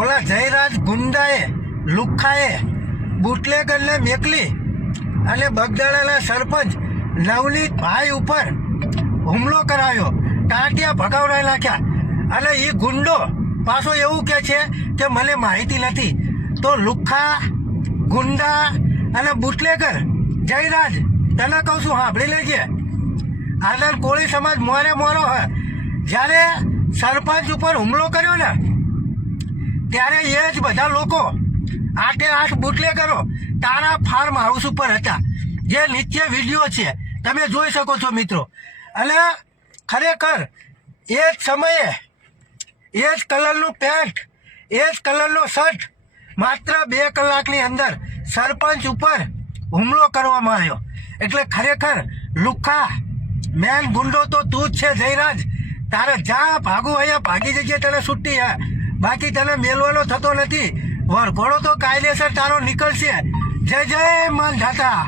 ઓલા જયરાજ ગુંડાએ લુખ્ખાએ બુટલેગરને મેકલી અને બગદાણાના સરપંચ નવનીત ભાઈ ઉપર હુમલો કરાયો, ટાંટિયા ભગાવડાવી નાખ્યા. અને એ ગુંડો પાછો એવું કે છે કે મને માહિતી નથી. તો લુખ્ખા, ગુંડા અને બુટલેગર જયરાજ, તને કહું છું સાંભળી લેજે. આદર કોળી સમાજ મોરે મોરો હે. જ્યારે સરપંચ ઉપર હુમલો કર્યો ને ત્યારે એ જ બધા લોકો 8 બુટલેગરો તારા ફાર્મ હાઉસ ઉપર હતા, જે નીચે વિડીયો છે તમે જોઈ શકો છો મિત્રો. અને ખરેખર એ જ સમયે એ જ કલરનું પેન્ટ, એ જ કલરનો શર્ટ માત્ર 2 કલાકની અંદર સરપંચ ઉપર હુમલો કરવામાં આવ્યો. એટલે ખરેખર લુખ્ખા મેન ગુંડો તો તું જ છે જયરાજ. તારે જ્યાં ભાગવું અહીંયા ભાગી જગ્યાએ તને છૂટી હે, બાકી તને મેલવાનો થતો નથી. વરઘોડો તો કાયદેસર તારો નીકળશે. જય જય માંધાતા.